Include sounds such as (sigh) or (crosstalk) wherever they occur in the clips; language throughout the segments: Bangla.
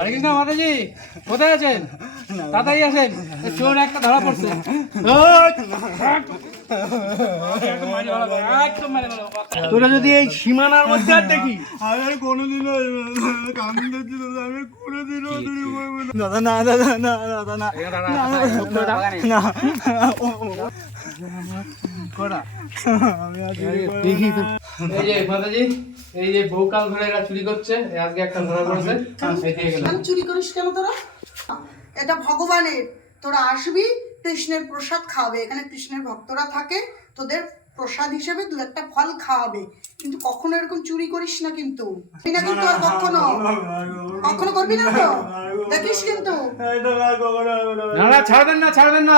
কৃষ্ণ মাতাজি কোথায় আছেন? তাড়াতাড়ি আছেন চোর একটা ধরা পড়ছে। (laughs) তোরা যদি এই সীমানার মধ্যে আর দেখি। আমি আর কোনোদিনও আমি কোনোদিনও চুরি করব না। দাদা না দাদা না দাদা না না এই যে মাতাজি এই যে বহুকাল ধরে এরা চুরি করছে আজকে একটা ধরা পড়েছে। এই দিয়ে গেলাম কেন চুরি করিস কেন তোরা? এটা ভগবানের। তোরা আসবি কৃষ্ণের প্রসাদ খাওয়াবে। এখানে কৃষ্ণের ভক্তরা থাকে তোদের প্রসাদ হিসেবে দু একটা ফল খাওয়াবে। কিন্তু কখনো এরকম চুরি করিস না কিন্তু। না কিন্তু আর কখনো কখনো করবি না তো? দেখিস কিন্তু। না। ছাড়বেন না ছাড়বেন না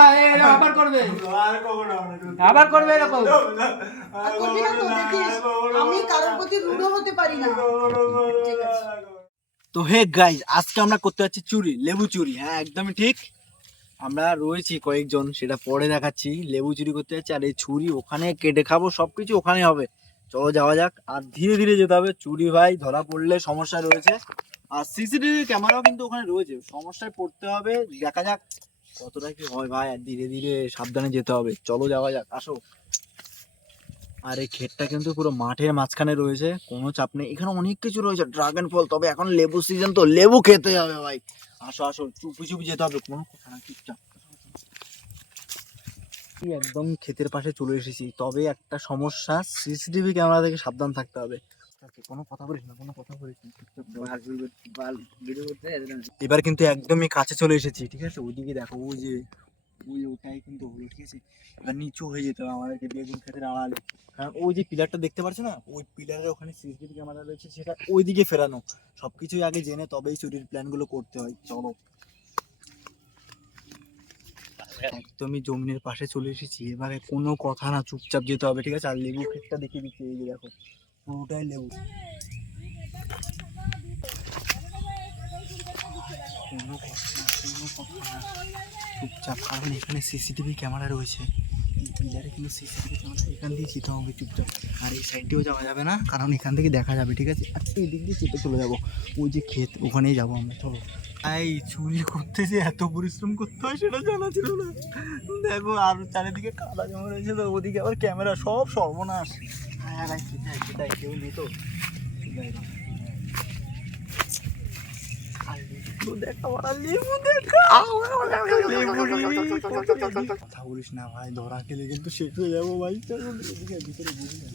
আবার করবে। আবার করবে এরকম। করবি না তো দেখিস। আমি কারোর প্রতি রূঢ় হতে পারি না। তো হে গাইজ আজকে আমরা করতে যাচ্ছি চুরি লেবু চুরি হ্যাঁ একদমই ঠিক। আমরা রয়েছি কয়েকজন, সেটা পরে দেখাচ্ছি। লেবু চুরি করতে যাচ্ছি আর এই ছুরি ওখানে কেটে খাব, সবকিছু ওখানে হবে। চলো যাওয়া যাক, আর ধীরে ধীরে যেতে হবে। চুরি ভাই, ধরা পড়লে সমস্যা রয়েছে। আর সিসিটিভি ক্যামেরাও কিন্তু ওখানে রয়েছে, সমস্যায় পড়তে হবে। দেখা যাক কতটা কি হয় ভাই, আর ধীরে ধীরে সাবধানে যেতে হবে। চলো যাওয়া যাক, আসো। আর এই ক্ষেতটা কিন্তু পুরো মাঠের মাঝখানে রয়েছে, কোনো চাপ নেই। এখানে অনেক কিছু রয়েছে, ড্রাগন ফল, তবে এখন লেবু সিজন তো লেবু খেতে হবে ভাই। আসো আসো চুপি চুপি যেতে হবে কোনো কথা না চুপচাপ একদম ক্ষেতের পাশে চলে এসেছি তবে একটা সমস্যা সিসিটিভি ক্যামেরা থেকে সাবধান থাকতে হবে। কোনো কথা বলিস না কোনো কথা বলিস। এবার কিন্তু একদমই কাছে চলে এসেছি ঠিক আছে? ওইদিকে দেখো ওই যে ওই ওটাই কিন্তু হলো ঠিক আছে? এবার নিচু হয়ে যেতে হবে আমাদেরকে বেগুন ক্ষেতের আড়ালে কারণ ওই যে পিলারটা দেখতে পাচ্ছ না? ওই পিলারের ওখানে সিসিটিভি ক্যামেরা রয়েছে, সেটা ওইদিকে ফেরানো। সব কিছুই আগে জেনে তবেই চুরির প্ল্যানগুলো করতে হয়। চলো। একদমই জমিনের পাশে চলে এসেছি। এবারে কোনো কথা না, চুপচাপ যেতে হবে, ঠিক আছে? আর লেবু ক্ষেতটা দেখিয়ে দিচ্ছি, এই যে দেখো, পুরোটাই লেবু। কোনো কথা চুপচাপ, কারণ এখানে সিসিটিভি ক্যামেরা রয়েছে। পিলারে কিন্তু সিসিটিভি ক্যামেরা এখান দিয়ে যেতে হবে চুপচাপ। আর এই সাইডেও যাওয়া যাবে না, কারণ এখান থেকে দেখা যাবে, ঠিক আছে? আর এই দিক দিয়ে চেপে চলে যাব। ওই যে ক্ষেত, ওখানেই যাব আমরা, চলো। এই চুরি করতে যে এত পরিশ্রম করতে হয় সেটা জানা ছিল না। দেখো, আর চারিদিকে কাদা জমা রয়েছে তো, ওদিকে আবার ক্যামেরা সব সর্বনাশ। হ্যাঁ ভাই সেটাই সেটাই কেউ নেই লেবু দেখা লেবু কথা বলিস না ভাই ধরা খেলে কিন্তু শেষ হয়ে যাব ভাই। চলো ভিতরে বুঝি না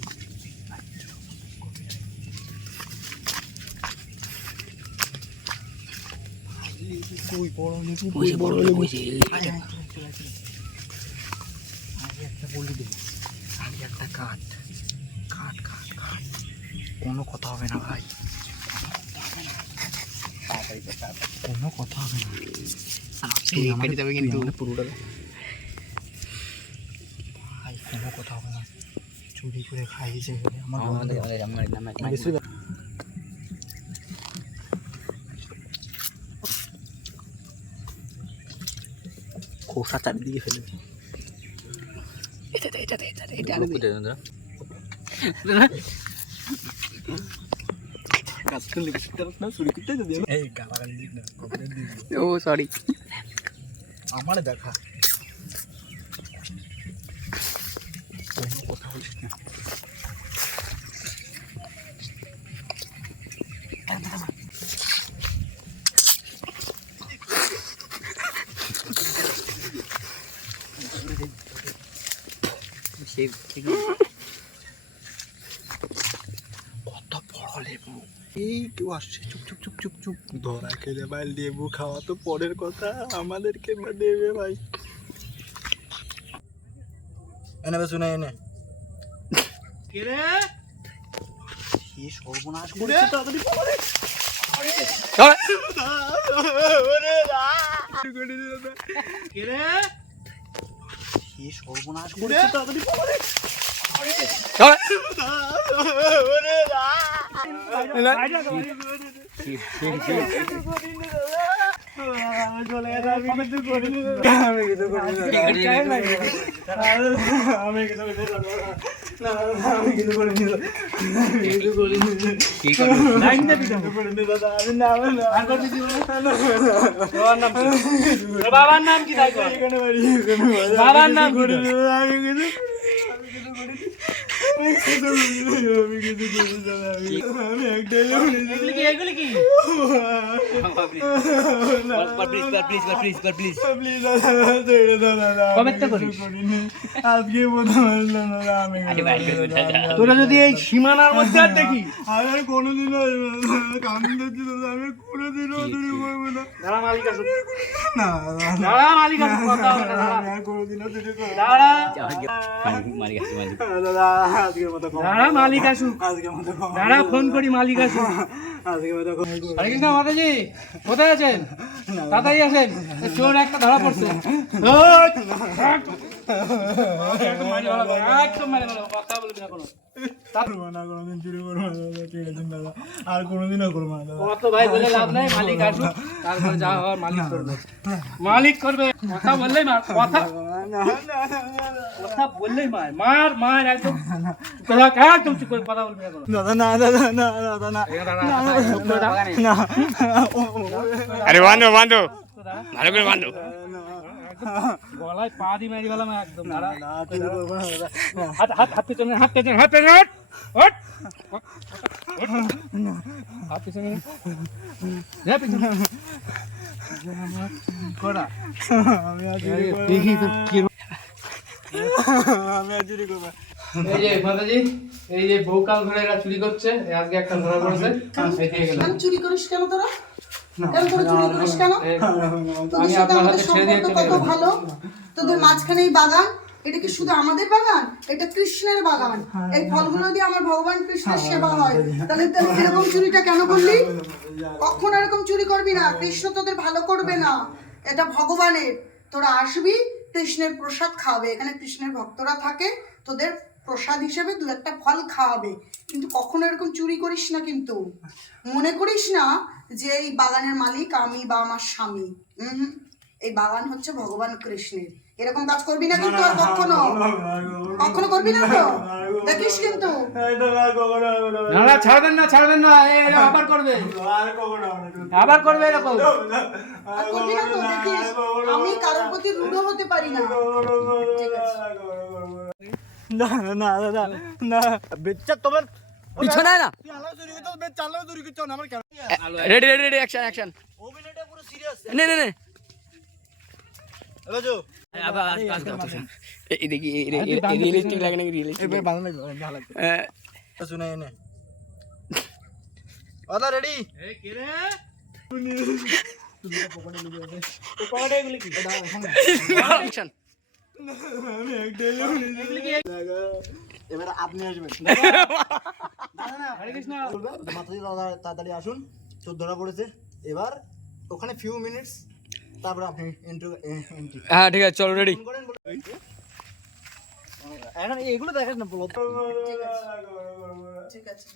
কই বড় লেবু কই লেবু। আগে একটা বলে দে আগে একটা কোনো কথা হবে না ভাই। কোনো কথা হবে না। তুই আমাকে- তুই আমাকে পুরোটা দে। ভাই কোনো কথা হবে না। চুরি করে খাইয়েছে বলে আমার। বেশি ব্যাপার- খোসা চারিদিকে ফেলে দে। গাছটা লিখতে পারছ না, চুরি করতে যদি আমি- এই গালাগালি দিস না, copyright দিয়ে দিবি। ও সরি আমার দেখা কোনো কথা বলিস না কত বড় লেবু এই কেউ আসছে চুপ চুপ চুপ চুপ চুপ। ধরা খেলে ভাই লেবু খাওয়া তো পরের কথা আমাদেরকে দেবে ভাই। এনে বে শুনে এনে। কে রে? কি সর্বনাশ করেছে তাড়াতাড়ি সর্বনাশ করেছে তাড়াতাড়ি পালারে। চলে গেছে আমি কিছু করিনি আমি কিছু করিনি আমি কিছু না আমি কিছু করিনি আমি কিছু করিনি কি করবে লাইন দেবি তো করিনি দাদা আমি না আমি না আর করবি কি বলে? বাবার নাম কি? তোর বাবার নাম আমি (laughs) কিছু আমি একটাই (laughs) (laughs) আজকে। তোরা যদি এই সীমানার মধ্যে আর দেখি আমি কোনোদিনও কান্দি আমি কোনোদিনও চুরি করব না মালিক আসুক না মালিক আজকের মতো ফোন করি মালিক আসুক আজকের মতো কোথায় আছেন? তাড়াতাড়ি আসেন। এ চোর একটা ধরা পড়ছে। না না না আর কোনোদিনও করব না কত ভাই বলে লাভ নাই মালিক আসুক তারপরে যা হওয়ার মালিক করবে। (laughs) মালিক করবে কথা বললেই মার কথা কথা বললেই মার মার মার একদম কথা একদম চুপ করে কথা বলবি না দাদা না দাদা না দাদা না না আরে বান্ধব বান্ধব ভালো করে বান্ধব গলায় পা দিয়ে মেরে গেলাম একদম হাত হাত হাত পেছনে হাত পেছনে হাত পেছনে হট হাত পেছনে যা পেছনে আমি করব দেখি তো কি আমি আর চুরি করব এই যে মাতাজি এই যে বহুকাল ধরে এরা চুরি করছে আজকে একটা ধরা পড়েছে। এই দিয়ে গেলাম। কেন চুরি করিস কেন তোরা? কেন তোরা চুরি করিস কেন? এই, তোদের আমি সাথে আপনার আমাদের হাতে ছেড়ে দিয়ে সম্পর্ক চলে কত গেলাম। ভালো? তোদের মাঝখানে এই বাগান এটা কি শুধু আমাদের বাগান? এটা কৃষ্ণের বাগান। এই ফলগুলো দিয়ে আমার ভগবান কৃষ্ণের সেবা হয়। তাহলে তাহলে এরকম চুরিটা কেন করলি? কখন এরকম চুরি করবি না। কৃষ্ণ তোদের ভালো করবে না। এটা ভগবানের। তোরা আসবি কৃষ্ণের প্রসাদ খাওয়াবে এখানে কৃষ্ণের ভক্তরা থাকে, তোদের প্রসাদ হিসেবে দু একটা ফল খাওয়াবে। কিন্তু কখনো এরকম চুরি করিস না কিন্তু। মনে করিস না যে এই বাগানের মালিক আমি বা আমার স্বামী। হুম। এই বাগান হচ্ছে ভগবান কৃষ্ণের। এরকম কাজ করবি না কিন্তু আর কখনো কখনো করবি না তো দেখিস কিন্তু না। ছাড়বেন না ছাড়বেন না আবার করবে। আবার করবে এরকম আর করবি না তো দেখিস আমি কারোর প্রতি রূঢ় হতে পারি না ঠিক আছে না না না বেচ্চা তোমার পিছনে না না আমার কেন ready ready ready action action অভিনয়টা পুরো সিরিয়াস নে নে নে এবার আপনি আসবেন। (laughs) দিয়ে তাড়া- তাড়াতাড়ি আসুন। ধরা পড়েছে এবার ওখানে ফিউ মিনিটস তারপরে আপনি এন্ট্রি এন্ট্রি হ্যাঁ ঠিক আছে চলো রেডি এগুলো দেখাস না বলো। ঠিক আছে।